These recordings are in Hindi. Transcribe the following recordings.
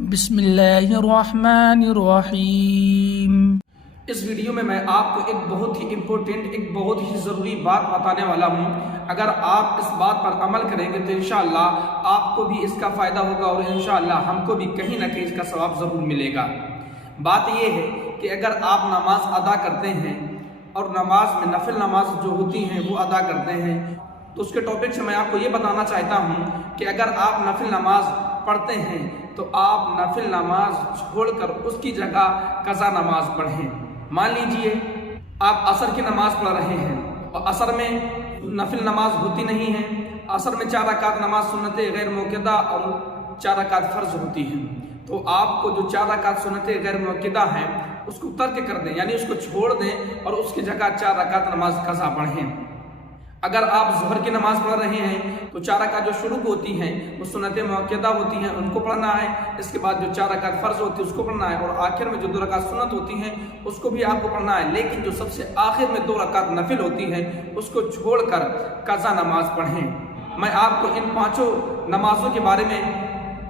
बिस्मिल्लाहिर्रहमानिर्रहीम। इस वीडियो में मैं आपको एक बहुत ही इम्पोर्टेंट, एक बहुत ही ज़रूरी बात बताने वाला हूँ। अगर आप इस बात पर अमल करेंगे तो इंशाअल्लाह आपको भी इसका फ़ायदा होगा और इंशाअल्लाह हमको भी कहीं ना कहीं इसका सवाब ज़रूर मिलेगा। बात यह है कि अगर आप नमाज अदा करते हैं और नमाज में नफिल नमाज जो होती हैं वो अदा करते हैं, तो उसके टॉपिक से मैं आपको ये बताना चाहता हूँ कि अगर आप नफिल नमाज पढ़ते हैं तो आप नफिल नमाज छोड़कर उसकी जगह कज़ा नमाज पढ़ें। मान लीजिए आप असर की नमाज पढ़ रहे हैं और असर में नफिल नमाज होती नहीं है। असर में 4 रकात नमाज सुन्नत गैर मुक्कदा और 4 रकात फ़र्ज होती हैं। तो आपको जो 4 रकात सुन्नत गैर मुक्कदा हैं उसको तर्क कर दें, यानी उसको छोड़ दें और उसकी जगह 4 रकात नमाज कज़ा पढ़ें। अगर आप ज़ोहर की नमाज़ पढ़ रहे हैं तो 4 रकात जो शुरू होती हैं वो सुन्नत मुअक्कदा होती हैं, उनको पढ़ना है। इसके बाद जो 4 रकात फ़र्ज होती है उसको पढ़ना है और आखिर में जो 2 रकात सुन्नत होती हैं उसको भी आपको पढ़ना है। लेकिन जो सबसे आखिर में 2 रकात नफिल होती हैं उसको छोड़कर कज़ा नमाज पढ़ें। मैं आपको इन 5 नमाज़ों के बारे में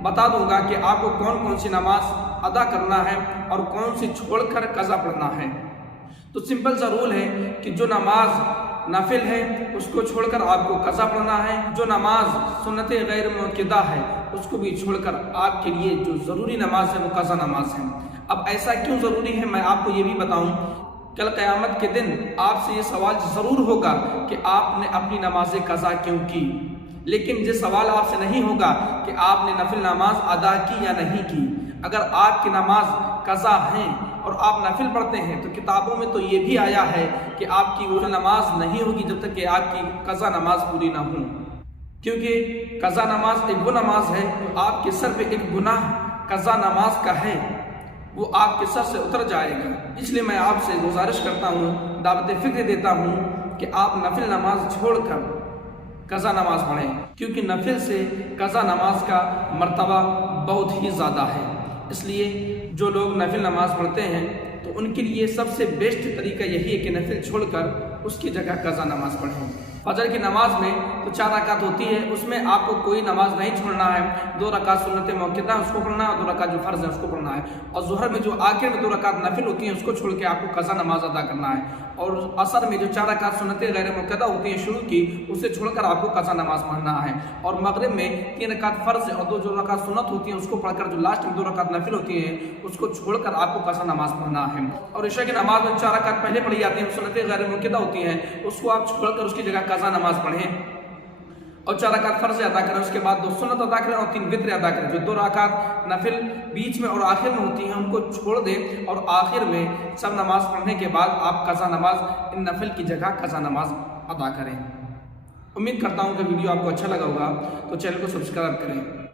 बता दूंगा कि आपको कौन कौन सी नमाज अदा करना है और कौन सी छोड़कर कज़ा पढ़ना है। तो सिंपल सा रूल है कि जो नमाज नफिल है उसको छोड़कर आपको कज़ा पढ़ना है। जो नमाज सुन्नत गैर मुअक्कदा है उसको भी छोड़कर आपके लिए जो ज़रूरी नमाज है वो कज़ा नमाज है। अब ऐसा क्यों ज़रूरी है मैं आपको ये भी बताऊं। कल क़यामत के दिन आपसे ये सवाल ज़रूर होगा कि आपने अपनी नमाज कज़ा क्यों की, लेकिन ये सवाल आपसे नहीं होगा कि आपने नफिल नमाज अदा की या नहीं की। अगर आपकी नमाज कज़ा हैं और आप नफिल पढ़ते हैं तो किताबों में तो ये भी आया है कि आपकी वो नमाज नहीं होगी जब तक कि आपकी कज़ा नमाज पूरी ना हो, क्योंकि कज़ा नमाज एक वो नमाज है तो आपके सर पे एक गुनाह कज़ा नमाज का है वो आपके सर से उतर जाएगा। इसलिए मैं आपसे गुजारिश करता हूँ, दावत फ़िक्र देता हूँ कि आप नफिल नमाज छोड़कर कज़ा नमाज पढ़ें, क्योंकि नफिल से कज़ा नमाज का मर्तबा बहुत ही ज़्यादा है। इसलिए जो लोग नफिल नमाज पढ़ते हैं तो उनके लिए सबसे बेस्ट तरीका यही है कि नफिल छोड़कर उसकी जगह कज़ा नमाज पढ़ें। फजर की नमाज में तो 4 रकात होती है, उसमें आपको कोई नमाज नहीं छोड़ना है। 2 रकात सुन्नत मुअक्कदा उसको पढ़ना है और 2 रकात जो फ़र्ज है उसको पढ़ना है। और ज़ोहर में जो आखिर में 2 रकात नफिल होती हैं उसको छोड़ के आपको कज़ा नमाज अदा करना है। और असर में जो 4 रकात सुन्नत गैर मुअक्कदा होती हैं शुरू की, उसे छोड़कर आपको कज़ा नमाज पढ़ना है। और मगरिब में 3 रकात फ़र्ज और 2 जो रकात सुन्नत होती हैं उसको पढ़कर जो लास्ट में 2 रकात नफिल होती हैं उसको छोड़कर आपको कज़ा नमाज पढ़ना है। और इशा की नमाज में 4 रकात पहले पढ़ी जाती हैं, सुन्नत गैर मुअक्कदा होती हैं, उसको आप छोड़कर उसकी जगह कज़ा नमाज पढ़ें और 4 रकात फ़र्ज अदा करें। उसके बाद 2 सुन्नत अदा करें और 3 वित्र अदा करें। जो 2 रकात नफिल बीच में और आखिर में होती हैं उनको छोड़ दें और आखिर में सब नमाज पढ़ने के बाद आप कज़ा नमाज इन नफिल की जगह कज़ा नमाज अदा करें। उम्मीद करता हूँ कि वीडियो आपको अच्छा लगा होगा, तो चैनल को सब्सक्राइब करें।